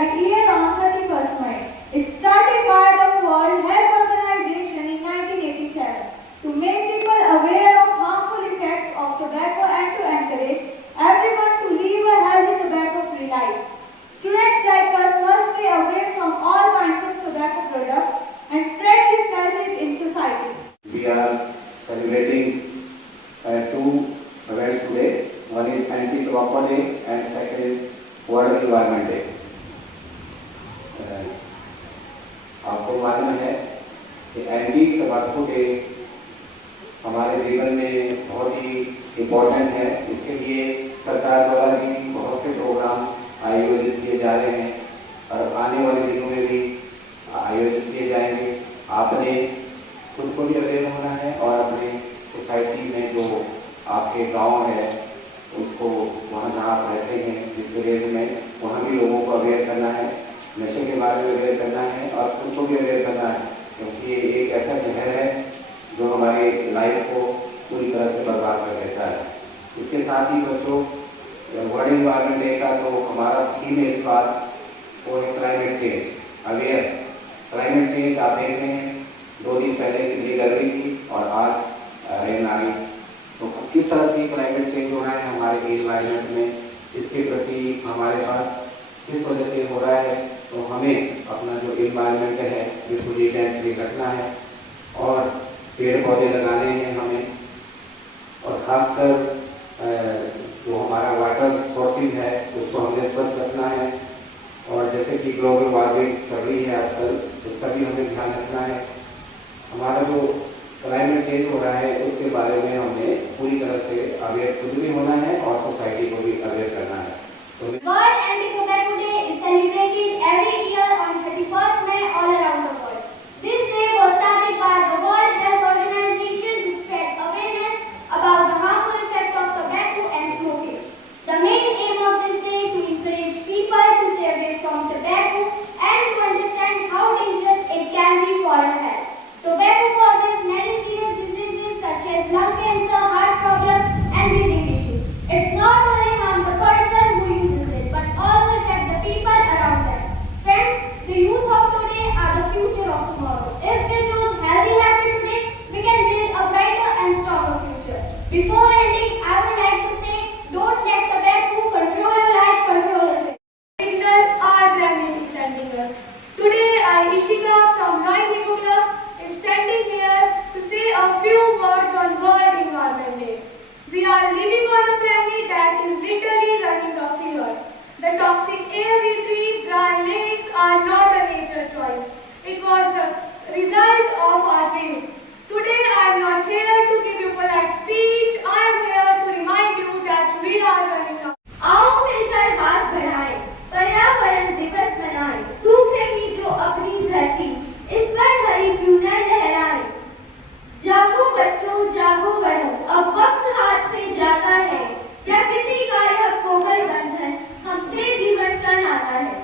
every year on 31st May. It started by the World Health Organization in 1987 to make people aware of harmful effects of tobacco and to encourage everyone to live a healthy tobacco-free life. Students like us must stay away from all kinds of tobacco products and spread this message in society. We are celebrating two events today. One is Anti-Tobacco Day and second is World Environment Day. आपको मालूम है कि anti tobacco day हमारे जीवन में बहुत ही important है। इसके लिए सरकार द्वारा भी बहुत से प्रोग्राम आयोजित किए जा रहे हैं और आने वाले दिनों में भी आयोजित किए जाएंगे। आपने खुद को भी अवेयर होना है और अपने सोसाइटी में जो आपके गांव है उसको वहाँ जहाँ आप रहते हैं जिस विलेज में वहाँ भी लोगों को अवेयर करना है, नशे के बारे में अवेयर करना है और खुद को भी अवेयर करना है, क्योंकि ये एक ऐसा जहर है जो हमारी लाइफ को पूरी तरह से बर्बाद कर देता है। इसके साथ ही बच्चों, वर्ल्ड एनवायरनमेंट डे का जो हमारा थीम है इस बार वो है climate change aware. Climate change आप देख रहे हैं 2 दिन पहले कितनी गर्मी थी और आज रेन आ गई। तो किस तरह से क्लाइमेट चेंज हो रहा है हमारे एनवायरनमेंट में, इसके प्रति हमारे पास किस वजह से हो रहा है, तो हमें अपना जो एनवायरनमेंट है बिल्कुल नीट रखना है और पेड़ पौधे लगाने हैं हमें, और खासकर जो हमारा वाटर सोर्सेज है उसको हमें स्वच्छ रखना है। और जैसे कि ग्लोबल वार्मिंग चल रही है आजकल, उसका भी हमें ध्यान रखना है। हमारा जो क्लाइमेट चेंज हो रहा है उसके बारे में हमें पूरी तरह से अवेयर खुद भी होना है और सोसाइटी को भी अवेयर करना है। World Anti-Tobacco Day is celebrated every year on 31st May all around the world. This day was started by the World Health Organization to spread awareness about the harmful effect of tobacco and smoking. The main aim of this day is to encourage people to stay away from tobacco and to understand how dangerous it can be for our health. Tobacco causes many serious diseases such as lung cancer, heart problems and breathing issues. It's not only harm the person who uses it but also affect the people around them. Friends, the youth of today are the future of tomorrow. If we choose healthy habits today, we can build a brighter and stronger future. Before ending, I would like to say, don't let tobacco control your life, control your choice. Signal art language is sending us. Today, I, Ishika from Lloyd Eco Club, is standing here to say a few words on World Environment Day. We are living on a planet that is literally running out of fever. The toxic air we breathe, dry lakes are not a nature choice. It was the result of our greed. Today I am not here to give you polite speech. I am here to remind you that we are running out. आओ मिलकर हाथ बढ़ाएं, पर्यावरण दिवस मनाएं, सूखेगी जो अपनी धरती, इस पर हरी चूनर लहराएं। जागो बच्चों, जागो बढ़ो, अब वक्त हाथ से जाता है, प्रकृति का यह कोमल बंधन हमसे जीवन का नाता है।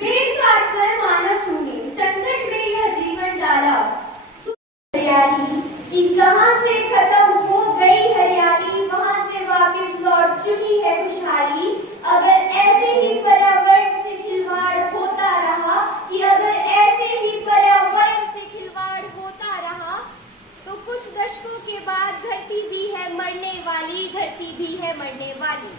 पेड़ काट कर मानव तूने संकट में यह जीवन डाला। हरियाली की जहाँ से खत्म हो गई हरियाली, वहाँ से वापस लौट चुकी है खुशहाली। अगर ऐसे ही पर्यावरण से खिलवाड़ होता रहा, कि अगर ऐसे ही पर्यावरण से खिलवाड़ होता रहा, तो कुछ दशकों के बाद धरती भी है मरने वाली, धरती भी है मरने वाली।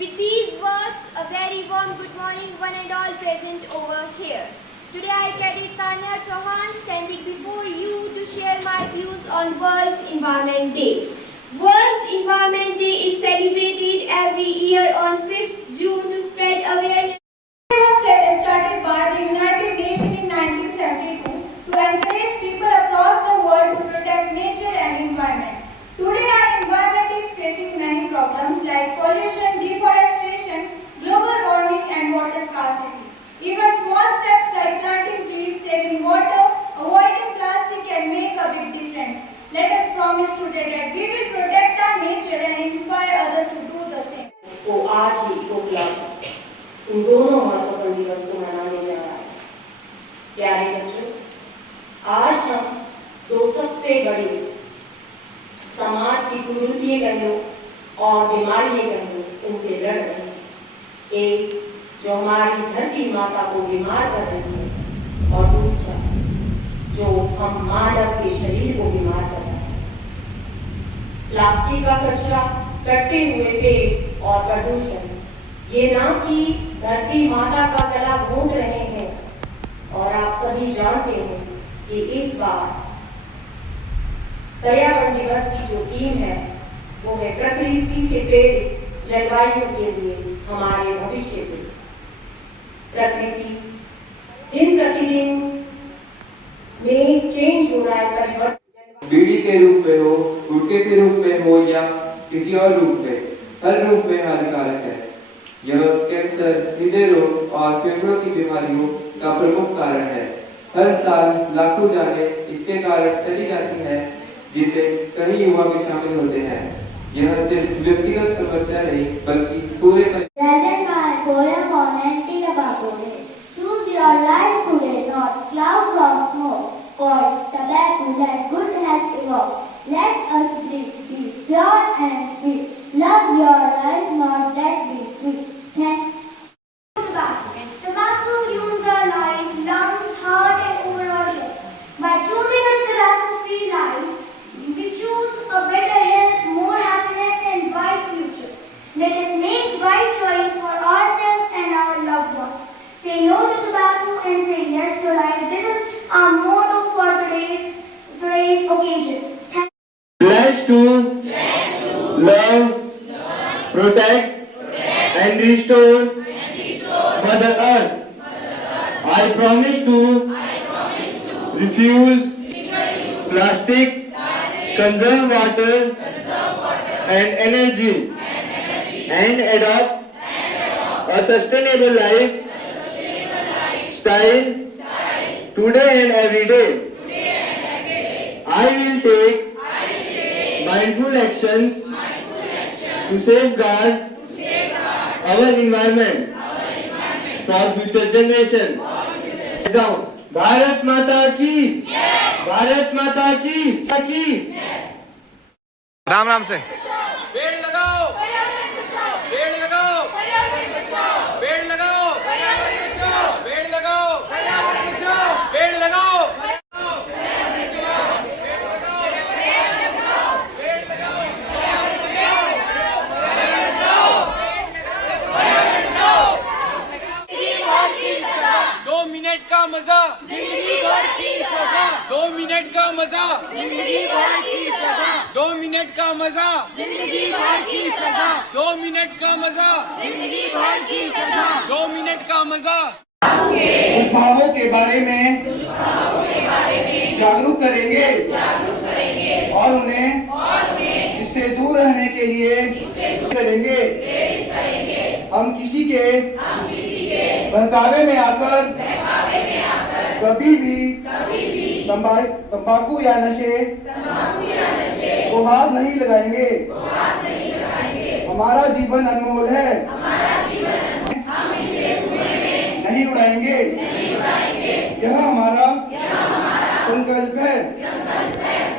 With these words, a very warm good morning one and all present over here. Today I carry Tanya Chauhan standing before you to share my views on World Environment Day. World Environment Day is celebrated every year on 5th June to spread awareness. It was started by the United Nations in 1972 to encourage people across the world to protect nature and environment. Today our environment is facing many problems like pollution, deforestation, global warming and water scarcity. Even small steps like planting trees, saving water, avoiding plastic can make a big difference. Let us promise today that we will protect our nature and inspire others to do the same. वो आज ही eco club in दोनों महत्वपूर्ण दिवस को मनाने जा रहा है। प्यारे बच्चों, आज हम दो सबसे बड़ी समाज की कुरीतियां कह लो और बीमारियां कह लो, इनसे लड़ रहे हैं। एक जो हमारी धरती माता को बीमार कर रही है, और दूसरा जो हम मानव के शरीर को बीमार कर रहा है। प्लास्टिक का कचरा, कटते हुए पेड़ और प्रदूषण, ये ना कि धरती माता का गला घोंट रहे हैं। और आप सभी जानते हैं कि इस बार पर्यावरण दिवस की जो थीम है वो है प्रकृति से प्रेरित जलवायु के लिए हमारे भविष्य के। प्रकृति दिन प्रतिदिन में चेंज हो रहा है, परिवर्तन। बीड़ी के रूप में हो, गुटखे के रूप में हो या किसी और रूप में, हर रूप में हानिकारक है। यह कैंसर, हृदय रोग और फेफड़ों की बीमारियों का प्रमुख कारण है। हर साल लाखों जाने इसके कारण चली जाती हैं, जिनमें कई युवा भी शामिल होते हैं। यह सिर्फ व्यक्तिगत समस्या नहीं बल्कि पूरे Present my poem on anti-tobacco day. Choose your life today, not clouds of smoke. For tobacco, let good health evoke. Let us breathe, be pure and free. Love your life, not that be free. Thanks. Tobacco. Tobacco ruins our life, lungs, heart, and overall health. By choosing a tobacco-free life, we choose a better health, more happiness, and bright future. Let us make right choice for ourselves and our loved ones. Say no to tobacco and say yes to life. This is our motto for today's occasion. Pledge to love, protect, and restore Mother Earth. I promise to refuse plastic, conserve water and energy, and adopt a sustainable life style today and every day. I will take mindful actions to safeguard our environment for future generation. Bharat माता की, भारत माता की। राम राम से। पेड़ लगाओ, पेड़ लगाओ, पेड़ लगाओ, पेड़ लगाओ, पेड़ लगाओ। मिनट का मजा, जिंदगी भर की सजा। 2 मिनट का मजा, जिंदगी भर की सजा। 2 मिनट का मजा, जिंदगी भर की सजा। 2 मिनट का मजा, जिंदगी भर की सजा। 2 मिनट का मजा। दुष्भावों के बारे में जागरूक करेंगे और उन्हें इससे दूर रहने के लिए करेंगे। हम किसी के बहकावे में आकर कभी भी तंबाकू या नशे को हाथ नहीं लगाएंगे। हमारा जीवन अनमोल है, नहीं उड़ाएंगे। यह हमारा संकल्प है,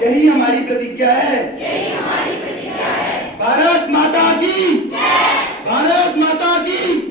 यही हमारी प्रतिज्ञा है। भारत माता की, भारत माता की।